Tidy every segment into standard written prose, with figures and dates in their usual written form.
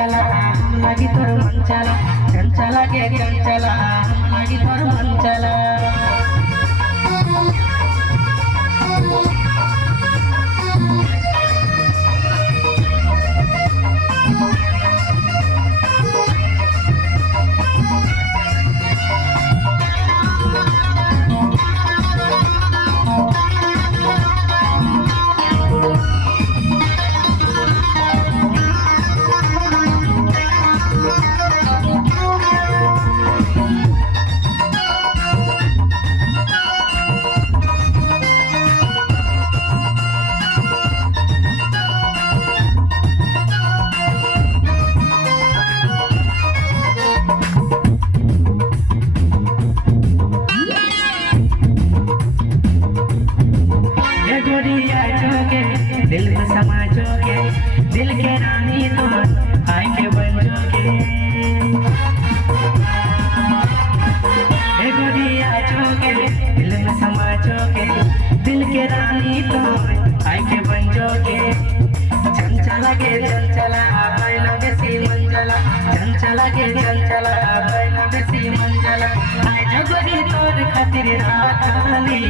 चंचला हम लागी तोर मन चला चंचला के चंचला हम लागी तोर मन चला दिल में समाजोगे दिल के रानी तुम आए के बनोगे गोरिया जोगे दिल में समाजोगे दिल के रानी तुम आए के बनोगे चंचला के चंचला बैला बेसी मंजला चंचला के चंचला बैला बेसी मंजला आए जगरी तोर खातिर रात वाली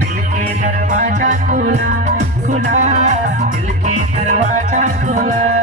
दिल के दरवाजा खुला खुला दिल के दरवाजा खुला।